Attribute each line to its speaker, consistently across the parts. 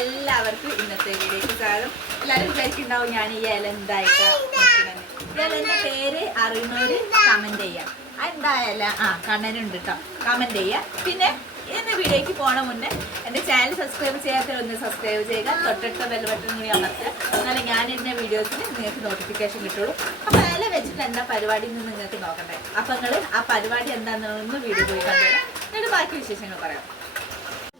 Speaker 1: എല്ലാവർക്കും ഇന്നത്തെ വീഡിയോക്ക് സ്വാഗതം. എല്ലാവരും വിചാരിക്കുന്നുണ്ടാവും ഞാൻ ഈ ഇല എന്തായിട്ട് ഇല ഈ ഇലന്റെ പേര് അറിയുന്നവര് കമന്റ് ചെയ്യാം. എന്തായാല ആ കണ്ണനുണ്ട് കേട്ടോ കമന്റ് ചെയ്യാം. പിന്നെ എന്റെ വീഡിയോക്ക് പോണ മുന്നേ എന്റെ ചാനൽ സബ്സ്ക്രൈബ് ചെയ്യാത്തവരൊന്ന് സബ്സ്ക്രൈബ് ചെയ്യുക. തൊട്ടടുത്ത ബെൽ ബട്ടൺ കൂടി അമർത്തുക. എന്നാലും ഞാൻ എന്റെ വീഡിയോസിന് നിങ്ങൾക്ക് നോട്ടിഫിക്കേഷൻ കിട്ടുള്ളൂ. അപ്പൊ ഇല വെച്ചിട്ട് എന്താ പരിപാടി എന്ന് നിങ്ങൾക്ക് നോക്കണ്ടേ? അപ്പൊ നിങ്ങൾ ആ പരിപാടി എന്താണെന്ന് വീഡിയോ പോയി കണ്ടു എന്നിട്ട് ബാക്കി വിശേഷങ്ങൾ പറയാം.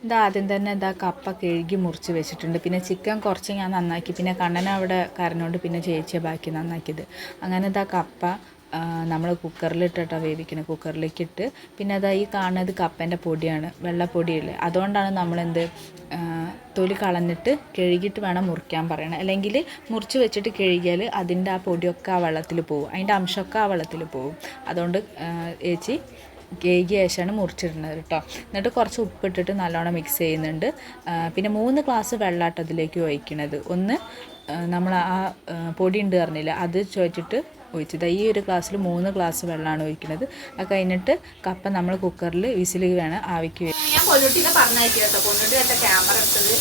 Speaker 2: ഇതാ ആദ്യം തന്നെ ഇതാ കപ്പ കഴുകി മുറിച്ച് വെച്ചിട്ടുണ്ട്. പിന്നെ ചിക്കൻ കുറച്ച് ഞാൻ നന്നാക്കി. പിന്നെ കണ്ണൻ അവിടെ കരഞ്ഞോണ്ട് പിന്നെ ചേച്ചിയെ ബാക്കി നന്നാക്കിയത്. അങ്ങനെ ഇതാ കപ്പ നമ്മൾ കുക്കറിലിട്ടാ വേവിക്കുന്നത് കുക്കറിലേക്ക് ഇട്ട് പിന്നെ അതാ ഈ കാണുന്നത് കപ്പേന്റെ പൊടിയാണ്. വെള്ളപ്പൊടിയല്ലേ? അതുകൊണ്ടാണ് നമ്മളെന്ത് തൊലി കളഞ്ഞിട്ട് കഴുകിയിട്ട് വേണം മുറിക്കാൻ പറയണം. അല്ലെങ്കിൽ മുറിച്ച് വെച്ചിട്ട് കഴുകിയാൽ അതിന്റെ ആ പൊടിയൊക്കെ ആ വെള്ളത്തിൽ പോകും അതിന്റെ അംശമൊക്കെ ആ വെള്ളത്തിൽ പോകും അതുകൊണ്ട് ഏച്ചി കേകിയ ശേഷമാണ് മുറിച്ചിടുന്നത് കേട്ടോ. എന്നിട്ട് കുറച്ച് ഉപ്പിട്ടിട്ട് നല്ലോണം മിക്സ് ചെയ്യുന്നുണ്ട്. പിന്നെ മൂന്ന് ഗ്ലാസ് വെള്ളാട്ടോ അതിലേക്ക് ഒഴിക്കണത്. ഒന്ന് നമ്മൾ ആ പൊടി ഉണ്ട് പറഞ്ഞില്ല അത് ചോദിച്ചിട്ട് ഒഴിച്ചത്. ഈ ഒരു ഗ്ലാസ്സിൽ മൂന്ന് ഗ്ലാസ് വെള്ളമാണ് ഒഴിക്കുന്നത് അത് കഴിഞ്ഞിട്ട് കപ്പ നമ്മൾ കുക്കറിൽ വിസിൽ വേണം ആവിക്ക്
Speaker 1: ഞാൻ പൊന്നുട്ടിനെ പറഞ്ഞയച്ചു കേട്ടോ. പൊന്നുട്ടി കേട്ടോ ക്യാമറ എടുത്തത്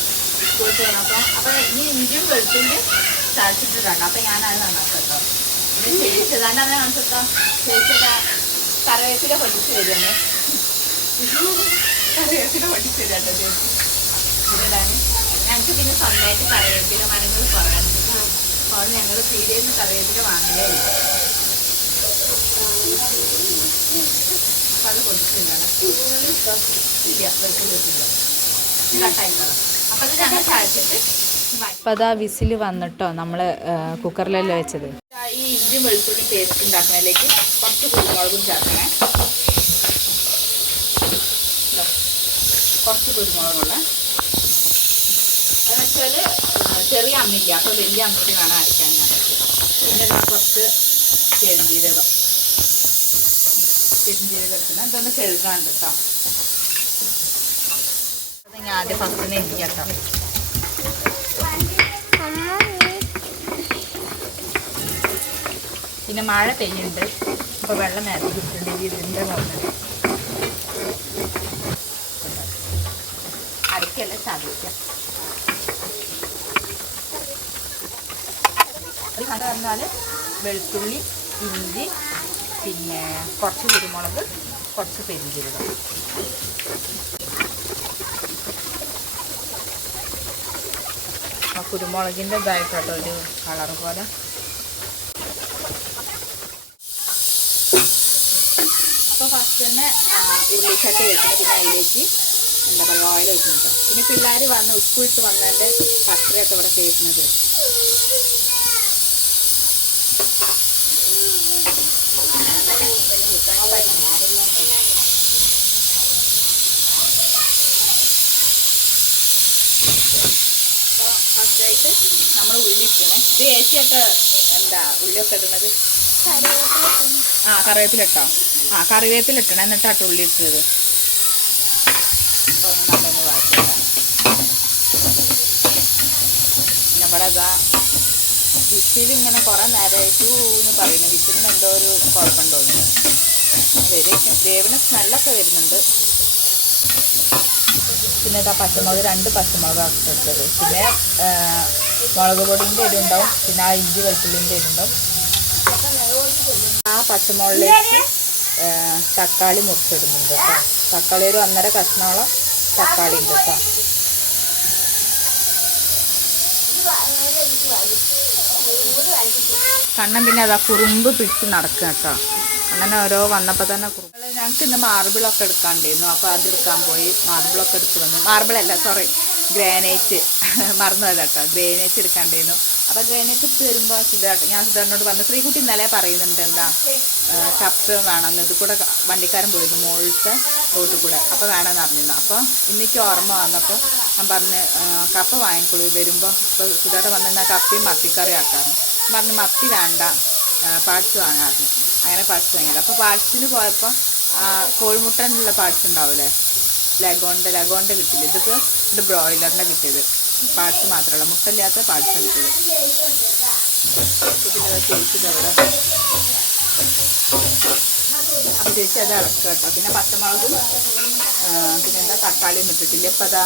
Speaker 1: സ്കൂളിൽ പോകണപ്പോൾ അപ്പൊ ഇനി ഇഞ്ചും വെളുത്തുള്ളി ചതച്ചിട്ടിട്ടുണ്ട് അപ്പം ഞാനത് നന്നാക്കാം കേട്ടോ ചേച്ചി അതാണ് കാണിച്ചോ ചേച്ചിയുടെ കറിവേപ്പില പൊട്ടിച്ച് തരുന്നേ കറിവേപ്പില പൊട്ടിച്ച് തരാം ചേച്ചി? ഞങ്ങൾക്ക് പിന്നെ സ്വന്തമായിട്ട് കറിവേപ്പില മരങ്ങൾ കുറവാണ്. അപ്പോൾ ഞങ്ങൾ പീടിയിൽ നിന്ന് കറിവേപ്പില വാങ്ങലേ ഇല്ല. അപ്പൊ അത് പൊട്ടിച്ച് തരാണ് ഇല്ല വെറുതെ അപ്പൊ അത് ഞങ്ങൾ ചാച്ചിട്ട്.
Speaker 2: അപ്പോൾ അത് ആ വിസിൽ വന്നിട്ടോ നമ്മൾ കുക്കറിലല്ലേ വെച്ചത്?
Speaker 1: ഇഞ്ചി വെളുത്തുള്ളി പേസ്റ്റ് ഉണ്ടാക്കുന്നതിലേക്ക് കുറച്ച് കുരുമുളകും ചേർക്കണേ. കുറച്ച് കുരുമുളകുള്ള. എന്ന് വെച്ചാൽ ചെറിയ അമ്മില്ല അപ്പോൾ വലിയ അമ്മിയിൽ വേണം അരയ്ക്കാൻ ഞങ്ങൾക്ക് പിന്നെ കുറച്ച് പെരുംജീരകം. പെരുംജീരകം എടുക്കണം ഇതൊന്ന് കഴുകാണ്ട് കേട്ടോ. ഞാൻ ആദ്യം ഫസ്റ്റ് ഇരിക്കാം കേട്ടോ. പിന്നെ മഴ പെയ്യുന്നുണ്ട്. അപ്പോൾ വെള്ളം നേരത്തെ കിട്ടുന്നുണ്ട് ഇതിന്റെ മുകളിൽ അരക്കല്ല സാധിക്കാം അത് പറഞ്ഞാൽ വെളുത്തുള്ളി ഇഞ്ചി പിന്നെ കുറച്ച് കുരുമുളക് കുറച്ച് പെരുംജീരകം ആ കുരുമുളകിന്റെ ഇതായിട്ടോ ഒരു കളർ പോലെ അപ്പോൾ ഫസ്റ്റ് തന്നെ ആ, ഉള്ളിച്ചട്ടി വെച്ചിട്ട് പിന്നെ അതിലേക്ക് എന്താ പറയുക ഓയിൽ വെക്കണം കേട്ടോ പിന്നെ പിള്ളേർ വന്ന് ഉസ്കൂളിട്ട് വന്നതിന്റെ പത്രയൊക്കെ ഇവിടെ കേൾക്കുന്നത് ഫസ്റ്റായിട്ട് നമ്മൾ ഉള്ളി ഇട്ടണേ എന്താ ഉള്ളിയൊക്കെ ഇടുന്നത്? ആ കറിവേപ്പില ഇട്ടോ. ആ കറിവേപ്പില ഇട്ടണം എന്നിട്ടാണ് ഉള്ളി ഇട്ടത് അപ്പോൾ നമ്മളൊന്ന് വാഴ്ത്തട്ടെ പിന്നെ ഇവിടെ ഇങ്ങനെ കുറേ നേരമായിട്ടു എന്ന് പറയുന്നു. വിസിലിന് എന്തോ ഒരു കുഴപ്പമുണ്ടോ വരും വേവിന് സ്മെല്ലൊക്കെ വരുന്നുണ്ട്. പിന്നെ ഇതാ പച്ചമുളക് രണ്ട് പച്ചമുളക് ഇട്ടത്. പിന്നെ മുളക് പൊടിന്റെ ഇരുണ്ടാവും പിന്നെ ആ ഇഞ്ചി വെളുത്തുള്ളിന്റെ ഇരുണ്ടാവും ആ പച്ചമുളകിലേക്ക് തക്കാളി മുറിച്ചിടുന്നുണ്ട് കേട്ടോ തക്കാളി ഒരു ഒന്നര കഷ്ണോളം തക്കാളി ഉണ്ട് കേട്ടോ കണ്ണൻ പിന്നെ അതാ കുറുമ്പ് പിടിച്ച് നടക്കുക കേട്ടോ അങ്ങനെ ഓരോ വന്നപ്പോൾ തന്നെ കുറുമ്പ്. ഞങ്ങൾക്ക് ഇന്ന് മാർബിളൊക്കെ എടുക്കാണ്ടായിരുന്നു അപ്പോൾ അതെടുക്കാൻ പോയി. മാർബിളൊക്കെ എടുത്ത് വന്നു. മാർബിളല്ല സോറി ഗ്രാനൈറ്റ് മറന്നു പോയതാ കേട്ടോ ഗ്രാനൈറ്റ് എടുക്കാണ്ടായിരുന്നു അപ്പോൾ ഗ്രാനൈറ്റ് എടുത്ത് വരുമ്പോൾ സുധാകരൻ ഞാൻ സുധാകരനോട് പറഞ്ഞു ശ്രീകുട്ടി ഇന്നലെ പറയുന്നുണ്ട് എന്താ ആ, കപ്പ് വേണമെന്ന്. ഇത് കൂടെ വണ്ടിക്കാരൻ പോയിരുന്നു മുകളിലത്തെ റോട്ടിൽ കൂടെ. അപ്പോൾ വേണമെന്ന് അറിഞ്ഞിരുന്നു. അപ്പോൾ ഇന്നിക്ക് ഓർമ്മ വന്നപ്പോൾ ഞാൻ പറഞ്ഞ് കപ്പ വാങ്ങിക്കൊള്ളൂ. വരുമ്പോൾ ഇപ്പോൾ സിദ്ധാർത്ഥ പറഞ്ഞാൽ കപ്പയും മത്തിക്കറി ആക്കാറുണ്ട് പറഞ്ഞു മത്തി വേണ്ട പാർട്സ് വാങ്ങാറുണ്ട് അങ്ങനെ പാർട്സ് വാങ്ങിയത്. അപ്പോൾ പാർട്സിന് പോയപ്പോൾ കോഴിമുട്ടനുള്ള പാർട്സ് ഉണ്ടാവില്ലേ ലഗോണ്ട ലഗോണ്ട കിട്ടില്ല? ഇതിപ്പോൾ ഇത് ബ്രോയിലറിന്റെ കിട്ടിയത്. പാട്സ് മാത്രമല്ല മുട്ടയില്ലാത്ത പാർട്സ് എടുത്തത് പിന്നെ അവിടെ അപ്പോൾ ചേച്ചി അത് ഇളക്കുക കേട്ടോ. പിന്നെ പച്ചമുളകും പിന്നെ പിന്നെന്താ തക്കാളിയും ഇട്ടിട്ടില്ല. ഇപ്പം അതാ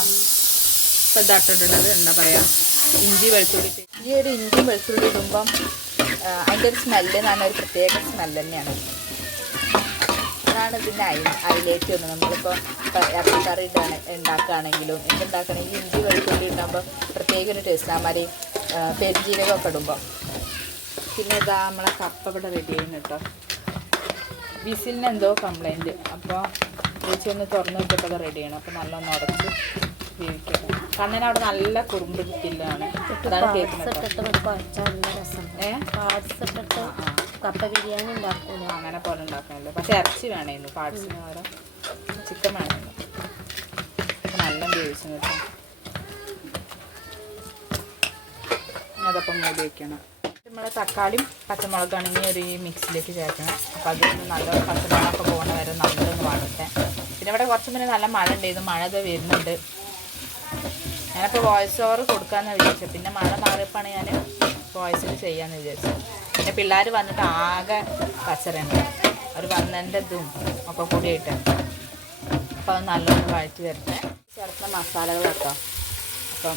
Speaker 1: ഇപ്പം ഇതാട്ടിട്ടുള്ളത് എന്താ പറയുക ഇഞ്ചി വെളുത്തുള്ളി ഈ ഒരു ഇഞ്ചി വെളുത്തുള്ളി ഇടുമ്പം അതിന്റെ ഒരു സ്മെല്ല് എന്ന് പറഞ്ഞാൽ ഒരു പ്രത്യേക സ്മെല്ല് തന്നെയാണ്. അതാണ് ഇതിന്റെ അതിലേക്ക് ഒന്ന് നമ്മളിപ്പോൾ ഇറച്ചിക്കറി ഇടാണ് ഉണ്ടാക്കുകയാണെങ്കിലും എന്തുണ്ടാക്കണമെങ്കിൽ ഇഞ്ചി വെളുത്തുള്ളി ഉണ്ടാകുമ്പോൾ പ്രത്യേക ഒരു ടേസ്റ്റ് അമാതിരി പെരുജീരകമൊക്കെ ഇടുമ്പോൾ പിന്നെ ഇതാ നമ്മളെ കപ്പ ഇവിടെ റെഡി ചെയ്യുന്നു കേട്ടോ. വിസിലിന് എന്തോ കംപ്ലൈന്റ് അപ്പോൾ ചേച്ചി ഒന്ന് തുറന്ന് നോക്കിയപ്പോൾ റെഡി ചെയ്യണം. അപ്പോൾ നല്ലൊന്ന് ഉടച്ച് വേവിക്കണം. കണ്ണൻ അവിടെ നല്ല കുറുമ്പ് കിട്ടില്ലാണ് അതാണ് കേൾക്കുന്നത് ഏ?
Speaker 3: പാർട്സ് ഇട്ടിട്ട് കപ്പ ബിരിയാണി ഉണ്ടാക്കൂല.
Speaker 1: അങ്ങനെ പോലെ ഉണ്ടാക്കാനല്ലോ പക്ഷെ ഇറച്ചി വേണമായിരുന്നു പാർട്സിന് പകരം ചിക്കൻ വേണമായിരുന്നു നല്ല ഉപയോഗിച്ചു കേട്ടോ ഇനി അതപ്പം മൂടി വയ്ക്കണം നമ്മളെ തക്കാളിയും പച്ചമുളകാണെങ്കിൽ ഒരു മിക്സിലേക്ക് ചേർക്കണം. അപ്പം അതൊന്ന് നല്ല പച്ചമുളകൊക്കെ പോകണ വരെ നല്ലൊന്ന് വളർത്തേ പിന്നെ ഇവിടെ കുറച്ച് മുന്നേ നല്ല മഴ ഉണ്ടായിരുന്നു. മഴ ഇത് വരുന്നുണ്ട്. ഞാനപ്പോൾ വോയിസ് ഓവർ കൊടുക്കാമെന്ന് വിചാരിച്ചത്. പിന്നെ മഴ മാറിയപ്പോഴാണ് ഞാൻ വോയിസിൽ ചെയ്യാമെന്ന് വിചാരിച്ചത്. പിന്നെ പിള്ളേർ വന്നിട്ട് ആകെ കച്ചറുണ്ട് അവർ വന്നതിന്റെ ഇതും ഒക്കെ കൂടിയിട്ട്. അപ്പോൾ അത് നല്ലോണം വഴറ്റി വരട്ടെ. ചേർക്കുന്ന മസാലകൾ കേട്ടോ അപ്പം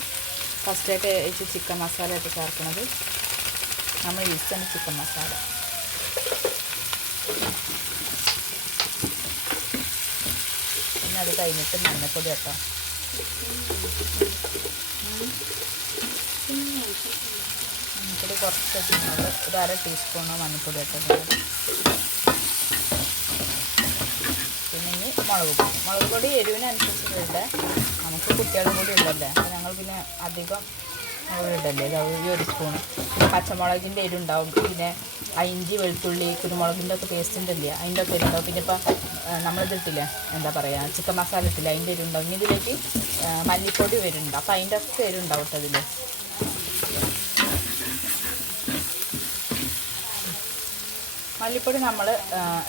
Speaker 1: ഫസ്റ്റൊക്കെ ഇച്ച് ചിക്കൻ മസാല ഇട്ട് ചേർക്കുന്നത് നമ്മൾ ചെയ്യുന്ന ചിക്കൻ മസാല. പിന്നെ അത് കഴിഞ്ഞിട്ട് മഞ്ഞപ്പൊടി കേട്ടോ മഞ്ഞൾപ്പൊടി കുറച്ച് ഒരു അര ടീസ്പൂണോ മഞ്ഞൾപ്പൊടി ഇട്ടത് പിന്നെ ഇനി മുളക് പൊടി. മുളക് പൊടി എരിവിനനുസരിച്ച് നമുക്ക് കുട്ടികളും കൂടി ഉള്ളല്ലേ അപ്പോൾ ഞങ്ങൾ പിന്നെ അധികം മുളക് ഇടല്ലേ ഇത് ഈ ഒരു സ്പൂൺ പിന്നെ പച്ചമുളകിന്റെ എരിവുണ്ടാവും. പിന്നെ ഇഞ്ചി വെളുത്തുള്ളി കുരുമുളകിന്റെ ഒക്കെ പേസ്റ്റ് ഉണ്ടല്ലേ അതിന്റെ ഒക്കെ എരിവുണ്ടാവും. പിന്നെ ഇപ്പം നമ്മളിതിട്ടില്ലേ എന്താ പറയുക ചിക്കൻ മസാല ഇട്ടില്ല? അതിന്റെ എരിവുണ്ടാവും. ഇനി ഇതിലേക്ക് മല്ലിപ്പൊടി വരുന്നുണ്ട്. അപ്പോൾ അതിന്റെ ഒക്കെ എരിവുണ്ടാവും കേട്ടോ അതിൽ മല്ലിപ്പൊടി നമ്മൾ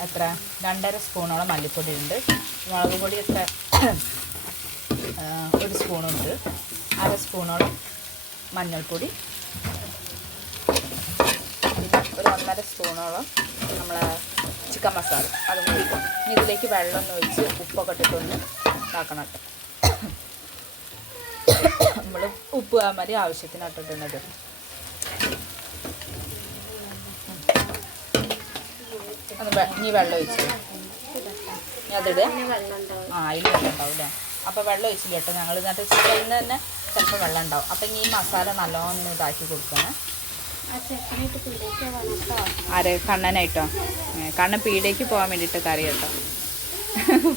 Speaker 1: എത്ര? രണ്ടര സ്പൂണോളം മല്ലിപ്പൊടി ഉണ്ട് മുളക് പൊടി എത്ര? ഒരു സ്പൂണുണ്ട്. അര സ്പൂണോളം മഞ്ഞൾപ്പൊടി. ഒരു ഒന്നര സ്പൂണോളം നമ്മൾ ചിക്കൻ മസാല. അതും കൂടി ഇതിലേക്ക് വെള്ളം ഒഴിച്ച് ഉപ്പൊക്കെ ഇട്ടിട്ടൊന്ന് ഇതാക്കണം. നമ്മൾ ഉപ്പ് മതി ആവശ്യത്തിന് ഇട്ടിട്ടുള്ളത് ഇനി വെള്ളം ഒഴിച്ച്. ഇനി അതിടുക ആ അതിൽ വെള്ളം ഉണ്ടാവും അല്ലേ അപ്പോൾ വെള്ളം ഒഴിച്ചില്ല കേട്ടോ ഞങ്ങൾ എന്നിട്ട് ചിക്കനിൽ തന്നെ ചിലപ്പോൾ വെള്ളം ഉണ്ടാവും. അപ്പം ഇനി ഈ മസാല നല്ലോണം ഇതാക്കി കൊടുക്കണം. ആരെ? കണ്ണനായിട്ടോ? കണ്ണൻ പീടേക്ക് പോകാൻ വേണ്ടിയിട്ട് കറി കേട്ടോ.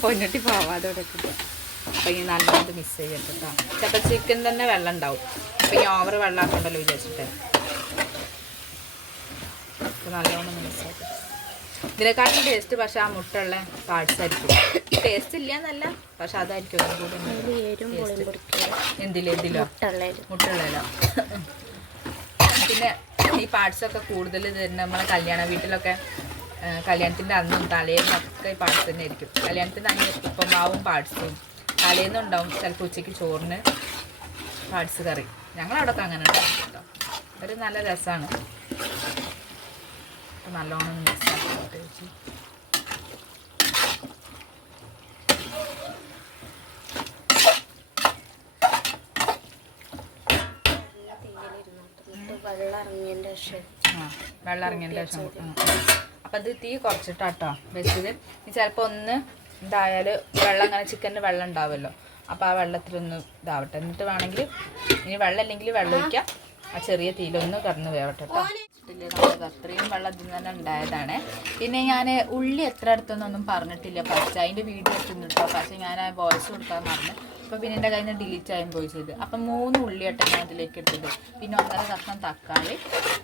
Speaker 1: പൊന്നിട്ടി പോവാതോടെ കിട്ടും അപ്പം ഈ നല്ലോണം മിസ് ചെയ്യട്ടെ കേട്ടോ. ചിലപ്പോൾ ചിക്കൻ തന്നെ വെള്ളം ഉണ്ടാവും. അപ്പം ഈ ഓവർ വെള്ളം ആക്കണ്ടല്ലോ വിചാരിച്ചിട്ട് നല്ലോണം ആക്കി. ഇതിനെക്കാട്ടും ടേസ്റ്റ് പക്ഷെ ആ മുട്ടുള്ള പാർട്സ് ആയിരിക്കും. ടേസ്റ്റ് ഇല്ല എന്നല്ല പക്ഷെ അതായിരിക്കും എന്തിലും എന്തിലോ?
Speaker 3: മുട്ടുള്ളതിൽ
Speaker 1: പിന്നെ ഈ പാർട്സ് ഒക്കെ കൂടുതൽ തരുന്ന നമ്മളെ കല്യാണ വീട്ടിലൊക്കെ കല്യാണത്തിന്റെ കല്യാണത്തിന്റെ അന്നും തലേന്നും ഒക്കെ ഈ പാർട്സ് തന്നെ ആയിരിക്കും. കല്യാണത്തിന്റെ അന്ന് ഉപ്പമാവും പാർട്സും തലേന്നും ഉണ്ടാവും ചിലപ്പോൾ ഉച്ചയ്ക്ക് ചോറിന് പാർട്സ് കറി. ഞങ്ങളവിടെയൊക്കെ അങ്ങനെ ഉണ്ടാവും കേട്ടോ. ഒരു നല്ല രസമാണ്. നല്ലോണം മിക്സ് ആക്കി വെച്ച്
Speaker 3: വെള്ളം ഇറങ്ങിയതിന്റെ ശേഷം.
Speaker 1: അപ്പം അത് തീ കുറച്ചിട്ടാട്ടോ വെച്ചത്. ഇനി ചിലപ്പോൾ ഒന്ന് ഇതായാൽ വെള്ളം അങ്ങനെ ചിക്കനിൽ വെള്ളം ഉണ്ടാവുമല്ലോ അപ്പോൾ ആ വെള്ളത്തിലൊന്ന് ഇതാവട്ടെ. എന്നിട്ട് വേണമെങ്കിൽ ഇനി വെള്ളം ഇല്ലെങ്കിൽ വെള്ളം ഒഴിക്കാം. ആ ചെറിയ തീയിലൊന്ന് കടന്ന് വേവട്ടെ കേട്ടോ ഇട്ടില്ലേ നമുക്ക് അത്രയും വെള്ളം ഇതിൽ തന്നെ ഉണ്ടായതാണ്. പിന്നെ ഞാൻ ഉള്ളി എത്ര അടുത്തൊന്നും പറഞ്ഞിട്ടില്ല. പച്ച അതിന്റെ വീഡിയോ എത്തുന്നുണ്ടോ പക്ഷേ ഞാൻ ആ വോയിസ് കൊടുക്കാൻ മറന്നു. അപ്പോൾ പിന്നെ എന്റെ കയ്യിൽ നിന്ന് ഡിലീറ്റ് ആയും പോയി ചെയ്ത്. അപ്പം മൂന്ന് ഉള്ളിയായിട്ട് ഞാൻ അതിലേക്ക് എടുത്തത് പിന്നെ ഒന്നര കഷ്ണം തക്കാളി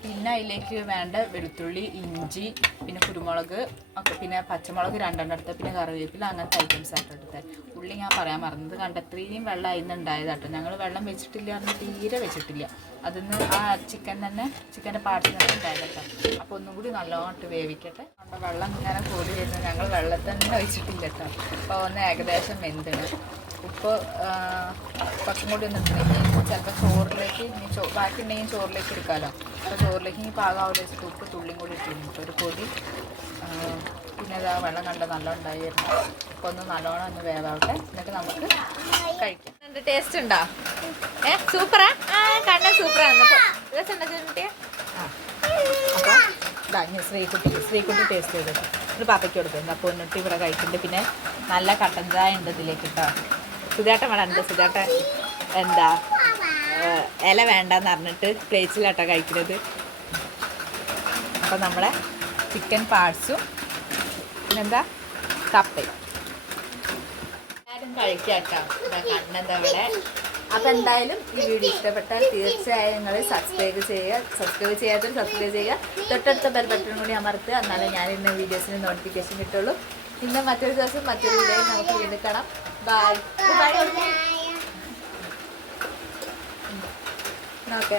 Speaker 1: പിന്നെ അതിലേക്ക് വേണ്ട വെളുത്തുള്ളി ഇഞ്ചി പിന്നെ കുരുമുളക് ഒക്കെ പിന്നെ പച്ചമുളക് രണ്ടെണ്ണം എടുത്ത് പിന്നെ കറിവേപ്പില അങ്ങനത്തെ ഐറ്റംസ് ആയിട്ട് എടുത്തത് ഉള്ളി ഞാൻ പറയാൻ മറന്നത് കണ്ട? അത്രയും വെള്ളം അതിൽ നിന്ന് ഉണ്ടായതാട്ടോ. ഞങ്ങൾ വെള്ളം വെച്ചിട്ടില്ല എന്ന് തീരെ വെച്ചിട്ടില്ല. അതിന്ന് ആ ചിക്കൻ തന്നെ ചിക്കന്റെ പാർട്സ് തന്നെ ഉണ്ടായതാട്ടോ. അപ്പോൾ ഒന്നും കൂടി നല്ലോണം വേവിക്കട്ടെ. അപ്പോൾ വെള്ളം ഇങ്ങനെ കൂടി വരുന്നത് ഞങ്ങൾ വെള്ളം തന്നെ ഒഴിച്ചിട്ടില്ല കേട്ടോ. അപ്പോൾ ഒന്ന് ഏകദേശം വെന്തിന്. ഉപ്പ് കുറച്ചും കൂടി ഒന്ന് ഇട്ടിട്ടുണ്ടെങ്കിൽ ചിലപ്പോൾ ചോറിലേക്ക് ഇനി ചോ ബാക്കി ഉണ്ടെങ്കിൽ ചോറിലേക്ക് എടുക്കാമല്ലോ അപ്പോൾ ചോറിലേക്ക് ഇനി പാകാവില്ല വെച്ചിട്ട് ഉപ്പ് തുള്ളിയും കൂടി ഇട്ടിരുന്നു. ഒരു പൊടി പിന്നെ ഇതാ വെള്ളം കണ്ട നല്ല ഉണ്ടായിരുന്നു. അപ്പോൾ ഒന്ന് നല്ലോണം ഒന്ന് വേവാവട്ടെ. എന്നിട്ട് നമുക്ക് കഴിക്കാം. ടേസ്റ്റ് ഉണ്ടോ? ഏ സൂപ്പറാ കണ്ണ സൂപ്പറാണ് രസമുണ്ടോ ചെറുട്ടിയെ ആ. ഇനി ശ്രീകുട്ടിക്ക് ശ്രീകുട്ടി ടേസ്റ്റ് ചെയ്തിട്ട് ഒരു പാപ്പയ്ക്ക് കൊടുക്കുന്നത് അപ്പോൾ എന്നിട്ട് ഇവിടെ കഴിക്കുന്നുണ്ട് പിന്നെ നല്ല കട്ടൻ ചായ ഉണ്ട് ഇതിലേക്ക് കേട്ടോ. സുധാട്ടൻ വേണം ഉണ്ട് സുധാട്ടൻ എന്താ ഇല വേണ്ടെന്ന് പറഞ്ഞിട്ട് പ്ലേറ്റിലാട്ടോ കഴിക്കുന്നത്. അപ്പം നമ്മളെ ചിക്കൻ പാർട്സും പിന്നെന്താ കപ്പയും എല്ലാവരും കഴിക്കാട്ടോ. കണ്ണെന്താ ഇവിടെ അപ്പം എന്തായാലും ഈ വീഡിയോ ഇഷ്ടപ്പെട്ടാൽ തീർച്ചയായും നിങ്ങൾ സബ്സ്ക്രൈബ് ചെയ്യുക. സബ്സ്ക്രൈബ് ചെയ്യാത്തവർ സബ്സ്ക്രൈബ് ചെയ്യുക. തൊട്ടടുത്ത ബെൽ ബട്ടൺ കൂടി അമർത്തുക. എന്നാലേ ഞാൻ വീഡിയോസിന് നോട്ടിഫിക്കേഷൻ കിട്ടുള്ളൂ. പിന്നെ മറ്റൊരു ദിവസം മറ്റൊരു വീഡിയോ നമുക്ക് വീണ്ടും കാണാം. Bye bye okay